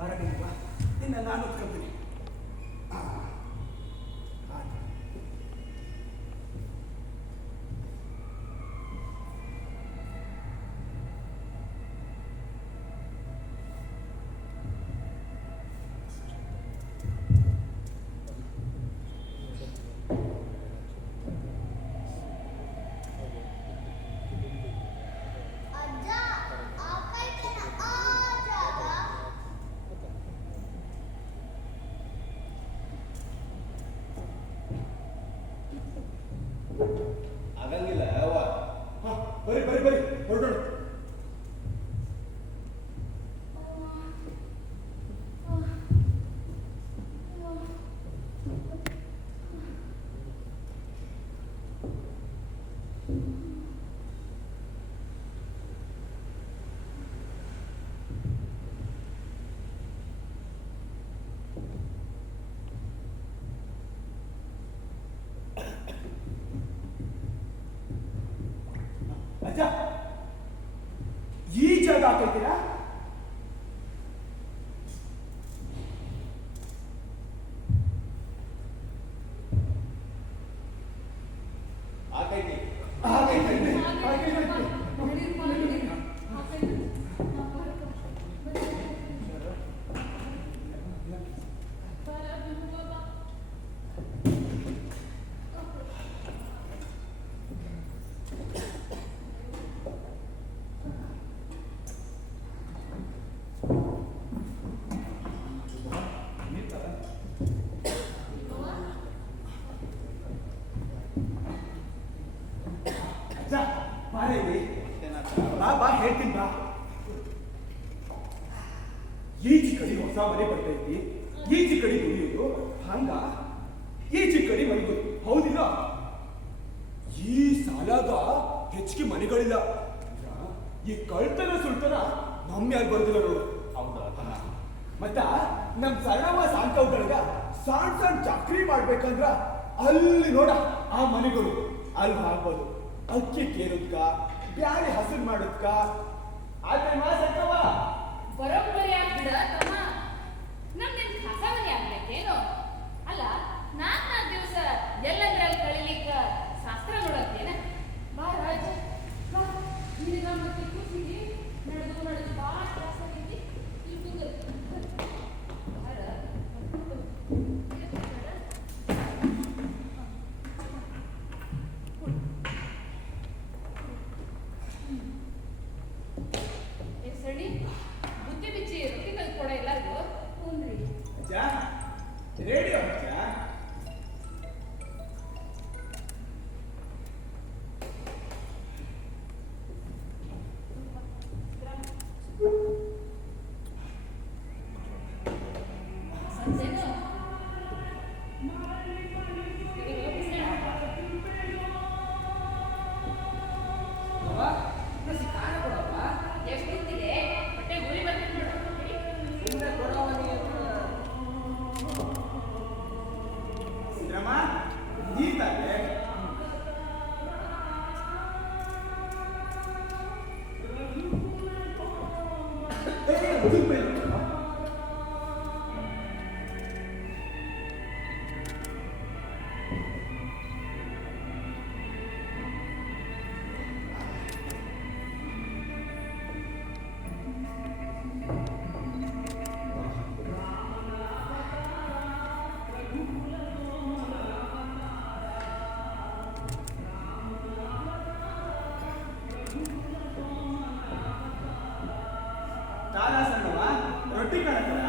ಬಾರಗಿಲ್ವಾ ನಿನ್ನ ನಾನು ಒತ್ಕೊಳ್ತೀನಿ. ಆಗಂಗಿಲ್ಲ ಯಾವ ಬರಿ ಬರಿ ಬರಿ ಹೊರಡೋಣ. ಅಜ್ಜ ಈ ಜಾಗ ಹಾಕೈತೀರಾ? ಆಗೈತಿ ಬಾ ಹೇಳ್ತೀನಿ ಬಾ. ಈಚಿ ಕಡೆ ಹೊಸ ಮನೆ ಬರ್ತೈತಿ, ಈಚಿ ಕಡೆ ದುಡಿಯೋದು ಹಂಗ ಈಚಿ ಕಡೆ ಮನೆಗೋದು ಹೌದಿಲ್ಲ. ಈ ಸಾಲಾಗ ಹೆಚ್ಚಿಗೆ ಮನೆಗಳಿಲ್ಲ. ಈ ಕಳ್ತನ ಸುಳ್ತನ ನಮ್ಮ ಯಾರು ಬರ್ದಿಲ್ಲ ನೋಡು. ಹೌದಾ ಮತ್ತ ನಮ್ ಸಣ್ಣವ ಸಾಂತವ್ಗಳಗ ಸಣ್ಣ ಸಣ್ಣ ಚಕ್ರಿ ಮಾಡ್ಬೇಕಂದ್ರ ಅಲ್ಲಿ ನೋಡ ಆ ಮನೆಗಳು ಅಲ್ಲಿ ಹಾಕ್ಬೋದು. ಅಕ್ಕಿ ಕೇರೋದ್ಕ ಬ್ಯಾಳೆ ಹಸನ್ ಮಾಡೋದ್ಕ ಆದ್ರೆ ಮಾಸಕ್ಕವ ಬರೋಬ್ಬರಿ ಆಗ್ಬಿಡ ತಮ್ಮ. ನಮ್ದೇನ್ ಕಸ ಮನೆ ಆಗ್ಬೇಕೇನು? ಅಲ್ಲ ನಾಲ್ಕು ದಿವಸ ಎಲ್ಲದ್ರಲ್ಲಿ ಕಳಿಲಿಕ್ಕ ಶಾಸ್ತ್ರ ನೋಡತ್ತೇನ? ಬಾ ರಾಜ ಬಾ. ನಿನಗ ಮತ್ತೆ ಕೂಸಿಗೆ ನಡೆದು ನಡೆದು ಭಾಳ ತ್ರಾಸ ಆಗೈತಿ. ಬುದ್ಧಿ ಬಿಚ್ಚಿ ರೊಟ್ಟಿ ಕಲ್ಕೊಡ ಎಲ್ಲರಿಗೂ. ಹ್ಞೂನ್ರಿ ಅಜ್ಜ ರೇಡಿಯೋ ಅಜ್ಜ. ಸಂಜೆನು ಎಷ್ಟು ತಿಂತಿದೆ? ಹೊಟ್ಟೆ ಗುರಿ ಬರ್ತೀನಿ ನೋಡು. ಸಿದ್ರಮ್ಮ ನೀತಾಗೆ ಕಾಲ ಸಣ್ಣವ ರೊಟ್ಟಿ ಕಾಣತ್ತಲ್ಲ.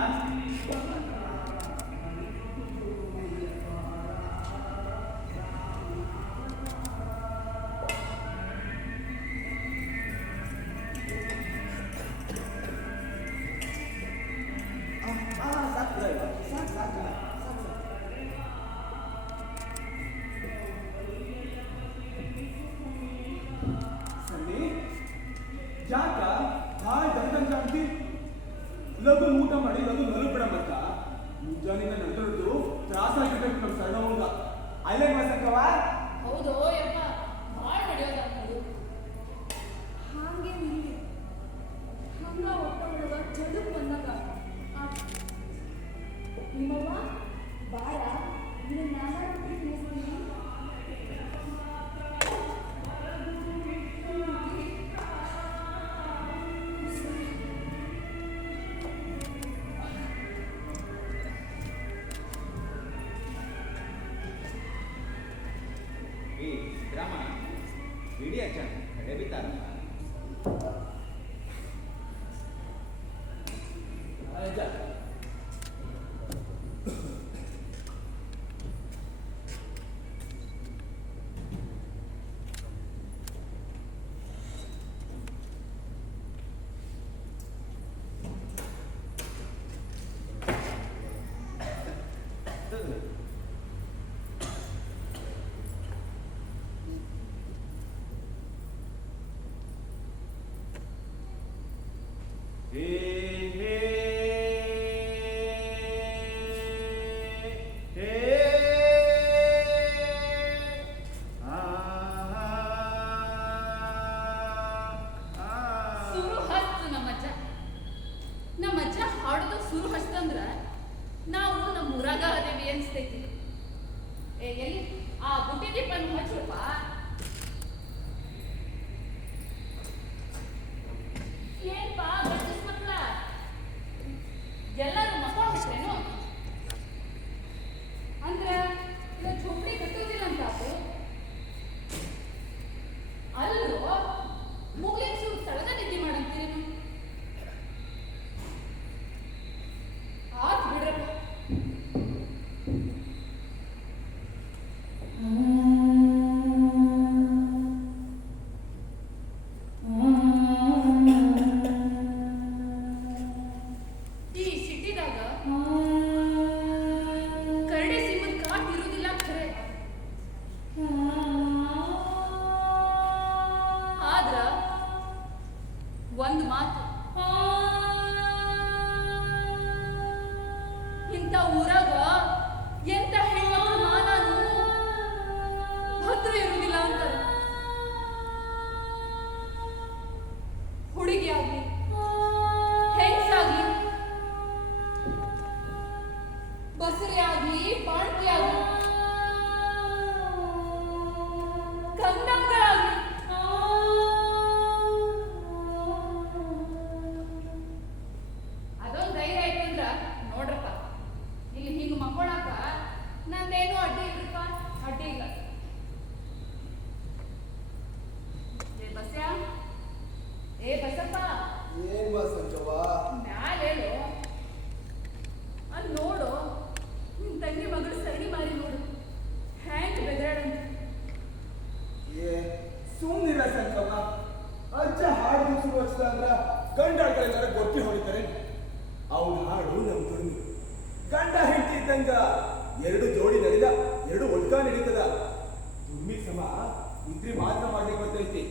ಯಾಕ ಭಾಳ ದಂಡಂಗ ಕಾಣ್ತಿ? ಲಘು ಊಟ ಮಾಡಿ ಲಘು ನಲು ಬಿಡ ಮತ್ತ ಮುಂಜಾನಿಂದ ನಡೆದು ತ್ರಾಸಾಗಿರ್ಬೇಕು ನಮ್ಮ ಸಣ್ಣವಂಗ. ಅಲ್ಲೇ ಮಸಕ್ಕವ ಹೌದು ಯಪ್ಪ, ಭಾಳ ನಡೆಯೋದ ನೋಡು. ಹಾಗೇನಿಲ್ಲ. ಹಂಗ ಒಟ್ಟ ಒಳಗ ಚದುಕ್ ಬಂದಾಗ ಆ ಹೇ ಹೇ ಹೇ ಆ ಸುರು ಹಸ್ತು ನಮ್ಮಜ್ಜ. ನಮ್ಮಜ್ಜ ಹಾಡೋದು ಸುರು ಹಸ್ತಂದ್ರ ನಾವು ನಮ್ಮ ಊರಾಗ ಅದೇವಿ ಅನ್ಸ್ತೈತಿ. ಎಲ್ಲಿ ಆ ಬುಟ್ಟಿ ದೀಪನ್ನು ಹಚ್ಚಪ್ಪ. ಏನ್ಪಾ ಗಂಡಸ್ ಮಕ್ಳ ಎಲ್ಲರೂ ಮಕ್ಕೊಂಡ್ಬಿಟ್ರೇನು? ಅಂದ್ರ ಇಲ್ಲ ಝೋಪಡಿ ಕಟ್ಟೋದಿಲ್ಲ ಅಂತ ಆತು. ಅಲ್ಲೋ ಮುಗಿನ ಸುರು ಸ್ಥಳದ ನಿದ್ದೆ ಮಾಡಂತೀರೇನು? ಆತ್ ಬಿಡ್ರಪ್ಪ. ಈ ಸಿಟಿದಾಗ ಕರಡಿ ಸಿಂಹದ ಕಾಟ್ ಇರುವುದಿಲ್ಲ ಖರೆ. ಆದ್ರ ಒಂದು ಮಾತು, ಇಂಥ ಊರಾಗ ಎಂತ ಹೆಣ್ಮಕ್ಳ ಮಾನಾನು ಭದ್ರ ಇರುವುದಿಲ್ಲ ಅಂತಾರೆ. ಹುಡುಗಿ ಆಗ್ಲಿ ಹೆಂಗ್ಸಾಗ್ಲಿ ಬಸರಿ ಆಗ್ಲಿ ಬಾಣ್ತಿ ಆಗ್ಲಿ ಕಂದಮ್ಗಳಾಗ್ಲಿ ಅದೊಂದು ಧೈರ್ಯ ಐತಂದ್ರ ನೋಡ್ರಪ್ಪ, ಇಲ್ಲಿ ಹಿಂಗ ಮಕ್ಕೊಳಕ ನಂದೇನು ಅಡ್ಡಿ ಇಲ್ರಪ್ಪ, ಅಡ್ಡಿ ಇಲ್ಲ. ಏ ಬಸಪ್ಪ, ಏನ್ ಬಾ ಸಂಜವ್ವ? ಮ್ಯಾಲೇಳು ಅಲ್ಲಿ ನೋಡು, ನಿನ್ ತಂಗಿ ಮಗಳು ಸರಣಿ ಮಾರಿ ನೋಡು ಹ್ಯಾಂಗ್ ಬೆದರಾಡಂತ. ಏ ಸುಮ್ಮನಿರ ಸಂಜವ್ವ. ಅಜ್ಜ ಹಾಡು ಶುರು ಹಚ್ಚಿದ ಅಂದ್ರ ಗಂಡಾಡ್ಗಳಿದ್ದಾರೆ ಗೊತ್ತಿ ಹೊಡಿತಾರೆ. ಅವ್ನ ಹಾಡು ನಮ್ ದುರ್ಮಿ. ಗಂಡ ಹೆಂಡತಿ ಇದ್ದಂಗ ಎರಡು ಜೋಡಿ ನಡೆದ, ಎರಡು ಒಡ್ಕ ನಡೀತದ. ದುರ್ಮಿ ಸಮ ಇದ್ರಿ ಮಾತ್ರ ಮಾಡ್ಲಿಕ್ಕೆ ಬರ್ತೈತಿ.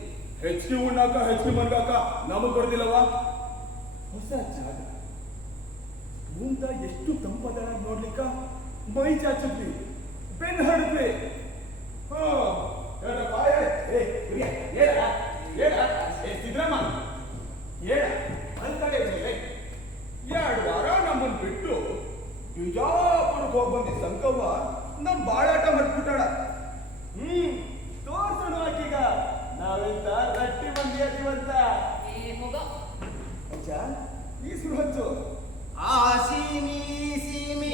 ಹೆಚ್ಚಿಗೆ ಉಣ್ಣಾಕ ಹೆಚ್ಚಿಗೆ ಮನ್ಗಾಕ ನಮಗ್ ಕೊಡ್ದಿಲ್ಲವ. ಹೊಸ ಜಾಗ ಮುಂದ ಎಷ್ಟು ತಂಪದ ನೋಡ್ಲಿಕ್ಕ ಮೈ ಚಾಚಿದ್ವಿ, ಬೆನ್ ಹಡಿದ್ವಿ. ಸಿದ್ದರಾಮ ಹೇಳ ಅಂತಾಳೆ. 2 ವಾರ ನಮ್ಮನ್ ಬಿಟ್ಟು ಬಿಜಾಪುರಕ್ಕೆ ಹೋಗಿ ಬಂದಿದ್ದ ಸಂಕವ್ವ ನಮ್ ಬಾಳಾಟ ಮರ್ಬಿಟ್ಟಾಳ. ತೋರ್ಸೋಣ ಆಕೀಗ ನಾವೆಂತ ರಟ್ಟಿ ಮಂದಿ ಅದೀವಂತ. ಏ ಮಗ, ಅಜ್ಜ ಈ ಸುರು ಹಚ್ಚು. ಆ ಸೀಮಿ ಸೀಮಿ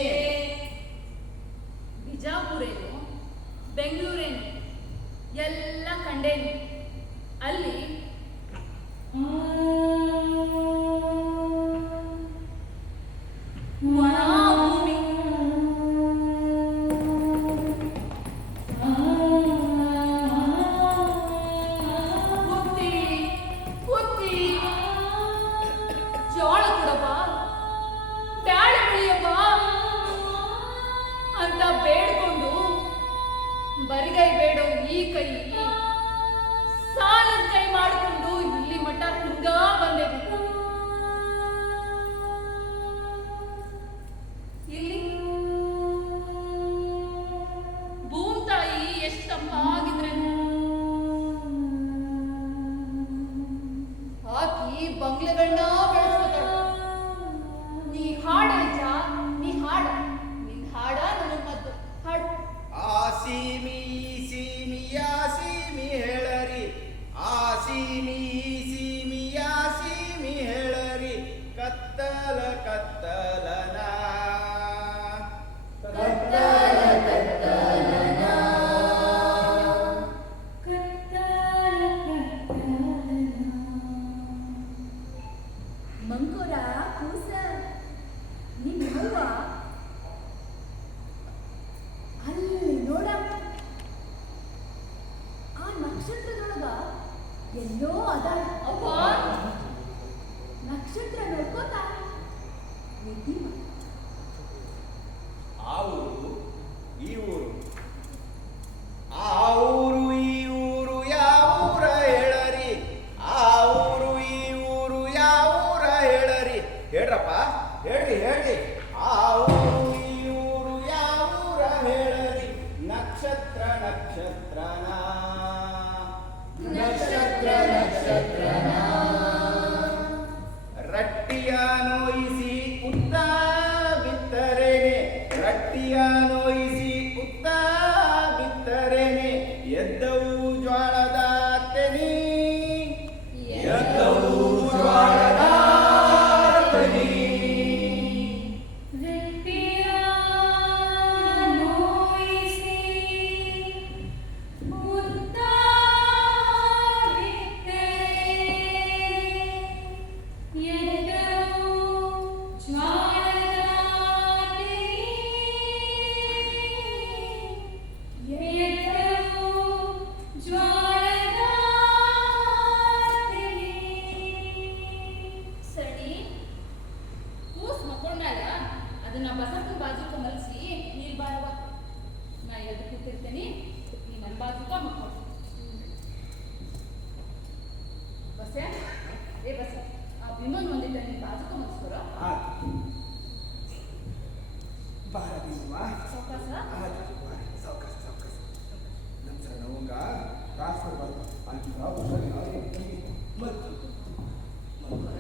ಬಿಜಾಪುರೇನು ಬೆಂಗಳೂರೇನು ಎಲ್ಲ ಕಂಡೇನಿ. ಅಲ್ಲಿ ಒಣ ಭೂಮಿ, ಕುತ್ತಿ ಕುತ್ತಿ ಜೋಳ ಕೊಡಪ್ಪ, ಬ್ಯಾಳೆ ಬೆಳೆಯಪ್ಪ ಅಂತ ಬೇಡ್ಕೊಂಡು ಬರಿಗೈ ಬೇಡೋ ಈ ಕೈ ಸಾಲದ ಕೈ ಮಾಡಿಕೊಂಡು ಇಲ್ಲಿ ಮಠ ಹಿಂಗ ಬಂದೆವು. ಇಲ್ಲಿ ಭೂಮ್ತಾಯಿ ಎಷ್ಟು ತಂಪಾಗಿದ್ರೆ ಆಕಿ ಬಂಗ್ಲೆಗಳನ್ನ ಬೆಳೆಸ್ಕೊತಾಳ. ನೀ ಹಾಡ ಅಜ್ಜ, ನೀ ಹಾಡ, ನಿನ್ ಹಾಡ ನನಗ್ ಮದ್ದು ಹಾಡು. ಆ ಸೀಮಿ ಸೀಮಿಯ ಸೀಮಿ ಹೇಳರಿ, ಆ ಸೀಮಿ ಸೀಮಿಯ ಸೀಮಿ ಹೇಳರಿ, ಕತ್ತಲ ಕತ್ತಲನ ಮಂಕೋರ ಕೂಸ ನಿಮ್ಮವ್ವ ಅಲ್ಲಿ ನೋಡ, ಆ ನಕ್ಷತ್ರದೊಳಗ ಎಲ್ಲೋ ಅದಾಳ. ಅವ್ವ ನಕ್ಷತ್ರ ನೋಡ್ಕೋತಾ ನಿದ್ದಿ ಮಾಡು. ಆ ಊರು ಈ ಊರು, ಆ ಊರು ಈ ಊರು ಯಾವ ಊರ ಹೇಳರಿ, ಆ ಊರು ಈ ಊರು ಯಾವ ಊರ ಹೇಳರಿ. ಹೇಳ್ರಪ್ಪ, ಹೇಳ್ರಿ. ಆ ಊರು ಈ ಊರು ಯಾವೂರ ಹೇಳರಿ, ನಕ್ಷತ್ರ ನಕ್ಷತ್ರನಾ ರಟ್ಟಿಯ ನೋಯಿಸಿ ಉತ್ತ ಬಿತ್ತರೇನೆ, ರಟ್ಟಿಯ ನೋಯಿಸಿ ಉತ್ತ ಬಿತ್ತರೇನೆ, ಎದ್ದವು ಜ್ವಾಳದ ತೆನಿ, ಎದ್ದವು ಜ್ವಾಳದ ತೆನಿ. ಅದನ್ನ ಬಸಪ್ಪನ ಬಾಜುಕ ಮಲಸಿ ನೀರ್ ಬಾರವ, ನಾ ಎದ್ದು ಕೂತಿರ್ತೇನೆ, ನೀ ನನ್ನ ಬಾಜುಕ ಮಕ್ಕಳು. ಬಸ್ಸೆ ಏ ಬಸ್ಸ, ಆ ಭೀಮನ್ ಒಂದಿದ್ದ ನೀನ್ ಬಾಜುಕ ಮಲ್ಸ್ಕೊರ. ಬಾರ ಭೀಮವ್ವ. ಸಾವ್ಕಾಸ ಸಾವ್ಕಾಸ ನಮ್ಮ ಸಣ್ಣವಂಗ ಟ್ರಾನ್ಸ್ಫರ್ ಬಂತು ಅಂತ ಮತ್ತು ಮಲ್ಕೊರ.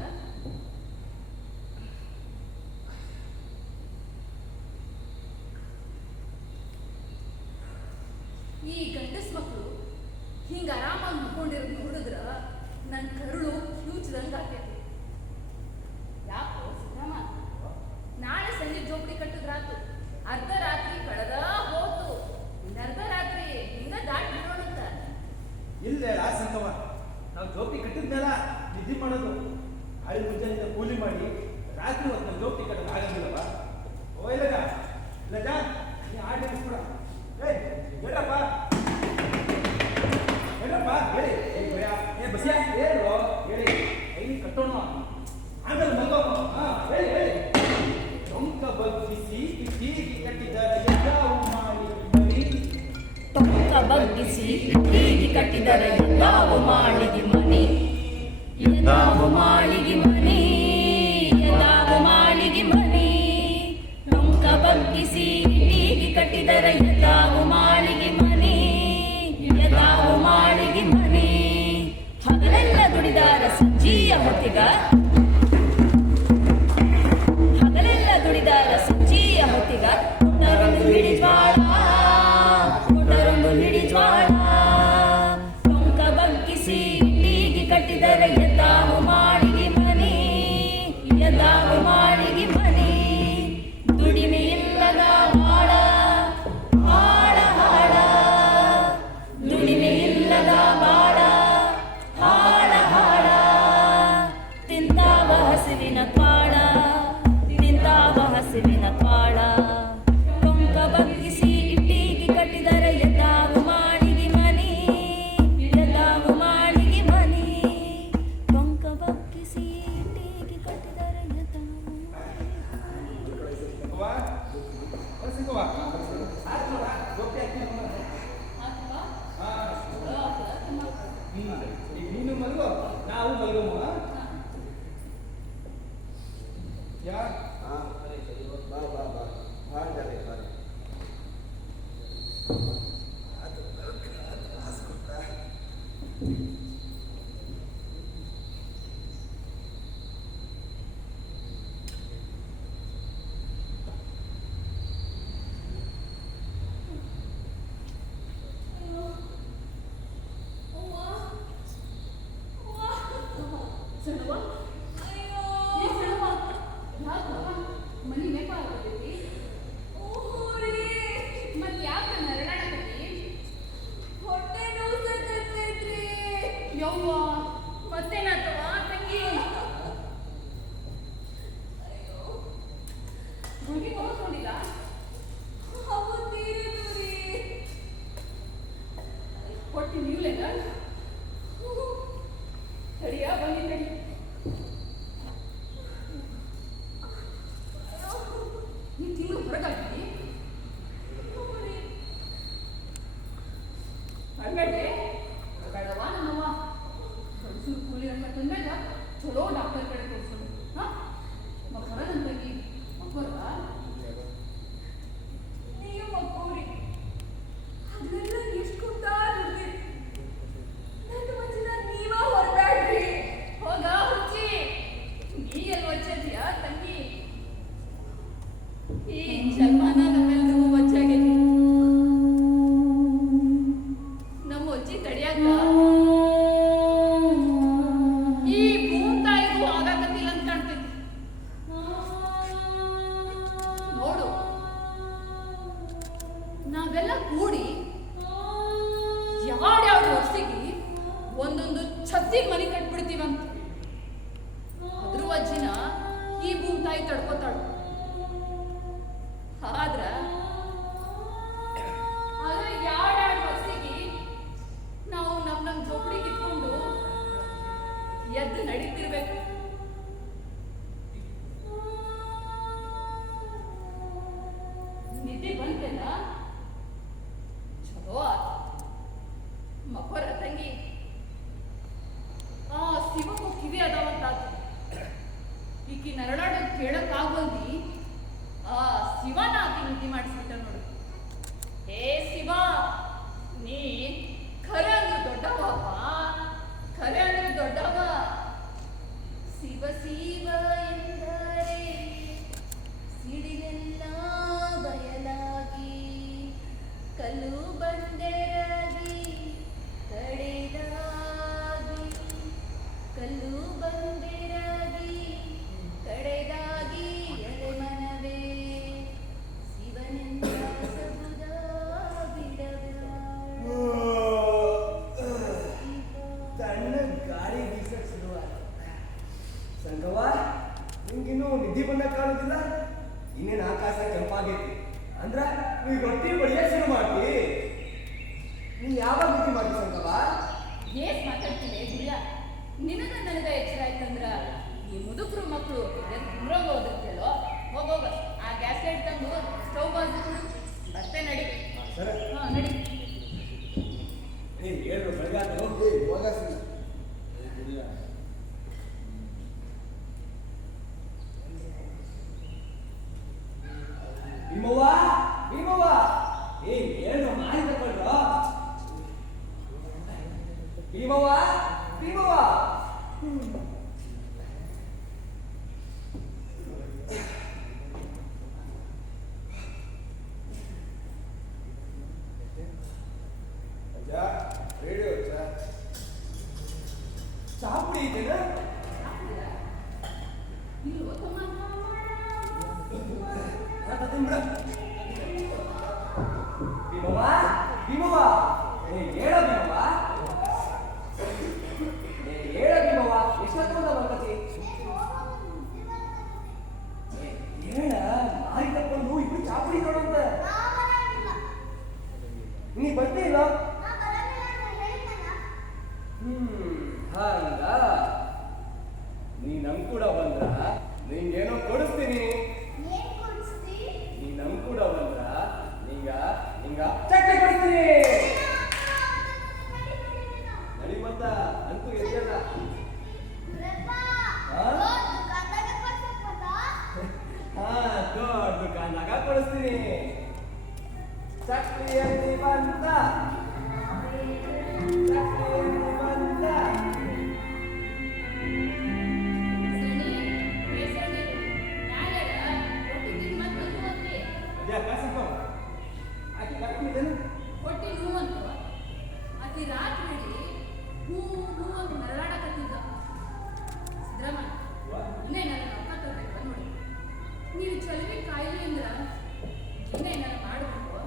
ಈ ಗಂಡಸ್ ಮಕ್ಕಳು ಹಿಂಗ ಆರಾಮಾಗಿ ಮುಕ್ಕೊಂಡಿರೋದು ನೋಡಿದ್ರ ನನ್ನ ಕರುಳು ಕ್ಯೂಚ್ದಂಗ ಆಗ್ತೈತಿ. ಯಾಕೋ ಸಿದ್ದರಾಮ, ನಾಳೆ ಸಂಜೆ ಜೋಪಡಿ ಕಟ್ಟಿದ್ರಾತು, ಅರ್ಧ ರಾತ್ರಿ ಕಳೆದ ಹೋತು, ಇನ್ನರ್ಧ ರಾತ್ರಿ ಹಿಂಗ ದಾಟ್ ಬಿಡೋಣಂತ. ಇಲ್ಲೇ ಸಂತವ, ನಾವು ಜೋಪಡಿ ಕಟ್ಟಿದ್ಮೇಲ ನಿದ್ದೆ ಮಾಡೋದು. ಹಳಿ ಮುಂಜಾನೆ ಕೂಲಿ ಮಾಡಿ ರಾತ್ರಿ ಹೊತ್ತು ನಾವು ಜೋಪಡಿ ಕಟ್ಟೋದು ಆಗಂಗಿಲ್ಲವ. ಓ ಇಲ್ಲಗ ಲಜಾ, ನೀ ಆಟ ಬಿಡ್ಸ್ಬಿಡ. ಹೇಳಪ್ಪ ಹೇಳಿ, ಬಸ್ಯಾ ಹೇಳು, ಹೇಳಿ ಕೈ ಕಟ್ಟೋಣ, ಆಮೇಲೆ ಮಲ್ಲೋಣ. ಹೇಳಿ ಟೊಂಕ ಬಗ್ಗಿಸಿ ಹೀಗೆ ಕಟ್ಟಿದ್ದಾರೆ ಎಲ್ಲವೂ ಮಾಡಿ ಮನಿ, ಟೊಂಕ ಬಗ್ಗಿಸಿ ಹೀಗೆ ಕಟ್ಟಿದರೆ ಎಲ್ಲವೂ ಮಾಳಿಗೆ ಮನಿ, ಎಲ್ಲವೂ ಮಾಳಿಗೆ ಮನಿ, ಎಲ್ಲವೂ ಮಾಳಿಗೆ ಮನಿ. ಟೊಂಕ ಬಗ್ಗಿಸಿ ಹೀಗೆ ಕಟ್ಟಿದರೆ ಎಲ್ಲವೂ ಮಾಳಿಗೆ ಮನಿ, ಎಲ್ಲವೂ ಮಾಳಿಗೆ ಮನಿ. ಹಗಲೆಲ್ಲ ದುಡಿದಾರ ಸಂಜೆಯ ಹೊತ್ತಿಗ, ಹಗಲೆಲ್ಲ ದುಡಿದಾರ ಸಂಜೆಯ ಹೊತ್ತಿಗ, ಕೊಟ್ಟರೊಂದು ಹಿಡಿ ಜ್ವಾಳ, ಕೊಟ್ಟರೊಂದು ಹಿಡಿ ಜ್ವಾಳ. ಟೊಂಕ ಬಗ್ಗಿಸಿ ಹೀಗೆ ಕಟ್ಟಿದರೆ ಎಲ್ಲವೂ ಮಾಳಿಗೆ ಮನಿ, ಎಲ್ಲವೂ ಮಾಳಿಗೆ ಮನಿ. ದುಡಿಮೆ ಇಲ್ಲದ ಬಾಳ ಹಾಳ ಹಾಳ, ದುಡಿಮೆ ಇಲ್ಲದ ಬಾಳ ಹಾಳ ಹಾಳ. ತಿಂತಾವ ಹಸಿವಿನ ಕಾಳ, ತಿಂತಾವ ಹಸಿವಿನ ಕಾಳ. ಟೊಂಕ ಬಗ್ಗಿಸಿ ಇಟ್ಟಿಗೆ ಕಟ್ಟಿದರೆ ಎಲ್ಲವೂ ಮಾಳಿಗೆ ಮನಿ, ಎಲ್ಲವೂ ಮಾಳಿಗೆ ಮನಿ. ಟೊಂಕ ಬಗ್ಗಿಸಿ ಇಟ್ಟಿಗೆ ಕಟ್ಟಿದರೆ ಎಲ್ಲವೂ ನೀನು ಮಲ್ಗೋ, ನಾವು ಮಲ್ಗೋಮ. ಯಾ ಬಾ ಬಾ ಬಾ ಭಾಳ ಜಾಗ ಬಾರಿ. ಸಣ್ಣವ, ಈ ಸಣ್ಣವ ಯಾಕ ಈಕಿ ನರಳಾಡೋದು ಕೇಳಕ್ಕಾಗೋಲ್ದಿ ಆ ಶಿವನ ಆಕಿ ನಿಧಿ ಮಾಡಿಸ್ಬಿಟ್ಟ ನೋಡು. ಹೇ ಶಿವ, ನೀ ಖರೆ ಅಂದ್ರೆ ದೊಡ್ಡವಪ್ಪ, ಖರೆ ಅಂದ್ರೆ ದೊಡ್ಡವ. ಶಿವ ಶಿವ ಎಂದರೆ ಸಿಡಿಲೆಲ್ಲ ಬಯಲಾಗಿ, ಕಲ್ಲು ಬಂಡೆಯಾಗಿ ಕಡೆದಾಗಿ, ಕಲ್ಲು ಬಂಡೆಯಾಗಿ ಕಡೆದಾಗಿ ಎಲೆ ಮನವೇ ಶಿವನಿಂದ ಸಬುದ ಬಿಡಬೇಡ. ತಣ್ಣ ಗಾಳಿ ಬೀಸಕ್ ಶುರುವಾದ. ಸಂಗವ, ನಿಮ್ಗಿನ್ನೂ ನಿದ್ದೆ ಬಂದಾಗ ಕಾಣುದಿಲ್ಲ? ಇನ್ನೇನು ಆಕಾಶ ಕೆಂಪಾಗೈತಿ ಅಂದ್ರ ನೀ ರೊಟ್ಟಿ ಬಡಿಯಕ್ ಶುರು ಮಾಡ್ತಿ. ನೀ ಯಾವಾಗ ನಿದ್ದೆ ಮಾಡಿ ಸಂಗವ? ಏಸ್ ಮಾತಾಡ್ತೀನಿ ಗುರಿಯ, ನಿನಗ ನನಗ ಎಚ್ಚರ ಆಯ್ತಂದ್ರ ಈ ಮುದುಕರು ಮಕ್ಕಳು ದುಮ್ರಂಗ ಓದಿರ್ತೇಳೋ. ಹೋಗೋಗ ಆ ಗ್ಯಾಸ್ ಲೈಟ್ ತಂದು ಸ್ಟವ್ ಬಾಜು ಬರ್ತೇ ನಡಿ. ಸರ ಹಾ ನಡಿ. ನೀನ್ ಹೇಳ್ರು ಬೆಳಗಾದ ಹೋಗಿ ಹೋಗ. ಭೀಮವ್ವ, ಭೀಮವ್ವ, ಏನು ಮಾಡಿ ತಗೊಳ್ರ? ಭೀಮವ್ವ, ಭೀಮವ್ವ. ರೇಡಿಯೋ ಚಾಪುಡಿ ಇದೆನಾ? ಇಲ್ವೋ ತಮ್ಮ? ಭೀಮವ್ವ, ಭೀಮವ್ವ, ಹೇಳ ಭೀಮವ್ವ, ಹೇಳ ಭೀಮವ್ವ, ಎಷ್ಟೊತ್ತಂದ ಬರ್ತತಿ? ಹೇಳ, ಮಾರಿ ತಕ್ಕೊಂಡು ಇಬ್ರು ಚಾಪುಡಿ ನೋಡಂತ. ನೀ ಬರ್ತೀ ಇಲ್ಲ? ಹಂಗ ನೀ ನಮ್ ಕೂಡ ಬಂದ್ರ ನಿಂಗೇನೋ ಕೊಡಿಸ್ತೀನಿ. ನೀ ನಮ್ ಕೂಡ ಬಂದ್ರ ನಿಂಗ ನಿಂಗ ಚಟ್ನಿ ಕೊಡಿಸ್ತೀನಿ. ನಡಿ ಮತ್ತ ಅಂತೂ ಎದ್ದಲ್ಲ. ಹಾ, ದೊಡ್ಡ ದುಕಾನಾಗ ಕೊಡಿಸ್ತೀನಿ. ಚಕ್ರಿಯಲ್ಲಿ ಬಂದ, ಚಕ್ರಿಯಲ್ಲಿ ಬಂದ. ಯಾಕ ಸಂಗವ ಆಕಿ ಕರ್ಕೊಂಡಿದ್ದೇನು? ಹೊಟ್ಟಿ ನೋವಂತು ಆಕಿ ರಾತ್ರಿ ಇಡೀ ಹೂ ಹೂ ಅಂತ ನರಳಾಡಕತ್ತಿದ್ದ. ಸಿದ್ರಾಮಯ್ಯ ಇನ್ನೇ ನನ್ನ ರೊಕ್ಕ ತಗೋಬೇಕು ನೋಡಿ. ನೀವು ಚಲವಿ ಕಾಯಿಲೆ ಅಂದ್ರ ಇನ್ನೇ ನನ್ನ ಮಾಡಬೇಕು.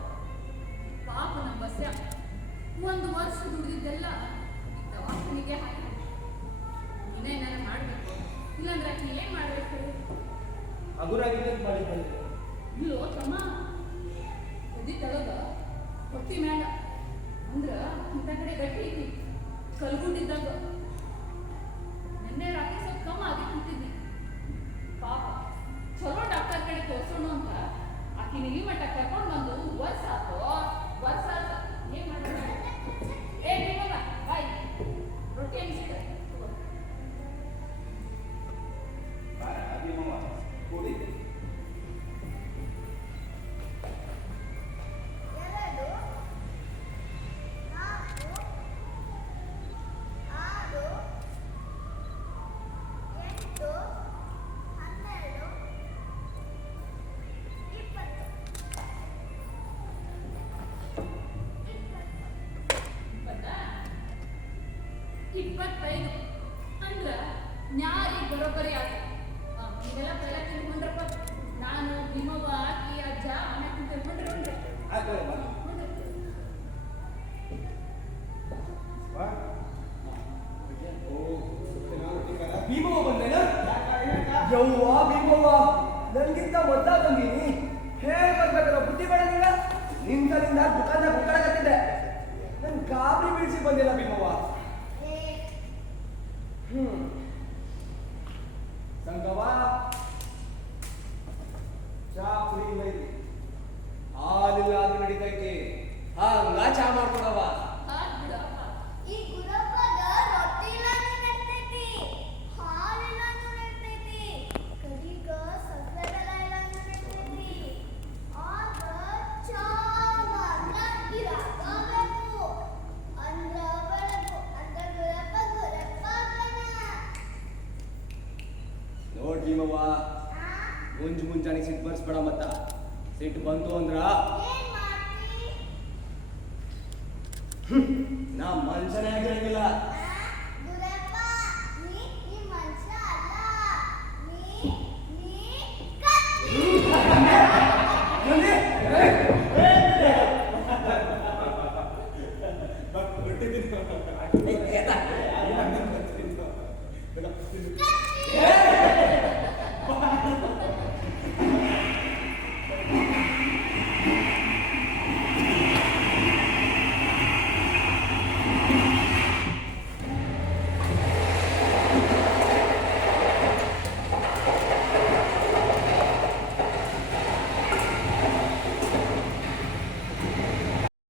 ಪಾಪ ನಮ್ಮ ಬಸ್ಯ 1 ವರ್ಷ ದುಡಿದಿದ್ದೆಲ್ಲ ದವಾಖಾನಿಗೆ ಹಾಕಿ ಇನ್ನೇ ನನ್ನ ಮಾಡಬೇಕು. ಇಲ್ಲಾಂದ್ರೆ ಆಕಿ ಏನ್ ಮಾಡ್ಬೇಕು? ಹಗುರಾಗಿದ್ದ ಮಾಡಿ ಬಂದೆ. ಇಲ್ಲೋ ತಮ್ಮ, ಎದಿ ತಳಗ ಹೊಟ್ಟಿ ಮ್ಯಾಲ ಅಂದ್ರ ಇಂಥ ಕಡೆ ಗಟ್ಟಿ ಐತಿ, ಕಲ್ಗುಂಡಿದ್ದಾಗ. ನಿನ್ನೆ ರಾತ್ರಿ ಸ್ವಲ್ಪ ಕಮ್ಮ ಆಗಿ ಕುಂತಿದ್ನಿ. ಪಾಪ ಚಲೋ ಡಾಕ್ಟರ್ ಕಡೆ ತೋರ್ಸೋಣ ಅಂತ ಆಕಿ ನಿಲಿ ಮಟ್ಟ ಕರ್ಕೊಂಡು ಬಂದು ವರ್ಷ ಆತು. ಏನ್ ಮಾಡೋಣ? ಏ ನಿಮ್ಮಲ್ಲ ಬಾಯ್ ರೊಟ್ಟಿ ಅನಿಸಿದ ಭೀಮವ್ವ ಕೂಡಿ ಭೀಮವ್ವ ಬಂದೇನ? ಯವ್ವ ಭೀಮವ್ವ, ನನ್ಗಿಂತ ಮೊದ್ಲ ಬಂದೀನಿ. ಹೇಳಿ ಬರ್ಬೇಕಲ್ಲ, ಬುದ್ಧಿ ಬೇಡ ನೀಗ? ನಿಂತಲಿಂದ ದುಕಾನ್ದಾಗ ಹುಡ್ಕಾಡಕತ್ತಿದ್ದೆ. ನನ್ ಗಾಬರಿ ಬೀಳ್ಸಿ ಬಂದಿಲ್ಲ ಭೀಮವ್ವ. ಸಂಗವ, ಚಾ ಕುಡಿಯಿಲ್ಲ ಇಲ್ಲಿ. ಹಾಲಿಲ್ಲ ಅದು ನಡೀತೈತಿ. ಹಂಗ ಚಾ ಮಾಡ್ಕೊಡವ. ಈ ಗುರಪ್ಪಗ ರೊಟ್ಟಿ ಇಲ್ಲಾಂದ್ರೂ ನಡ್ತೈತಿ, ಹಾಲಿಲ್ಲಾಂದ್ರೂ ನಡ್ತೈತಿ, ಕರೆ ನೋಡ್ ಭೀಮವ್ವ, ಮುಂಜಾನೆ ಸಿಟ್ಟು ಬರ್ಸ್ಬೇಡ ಮತ್ತ. ಸಿಟ್ಟು ಬಂತು ಅಂದ್ರ ನಾ ಮನುಷ್ಯನೇ ಆಗಿರಂಗಿಲ್ಲ.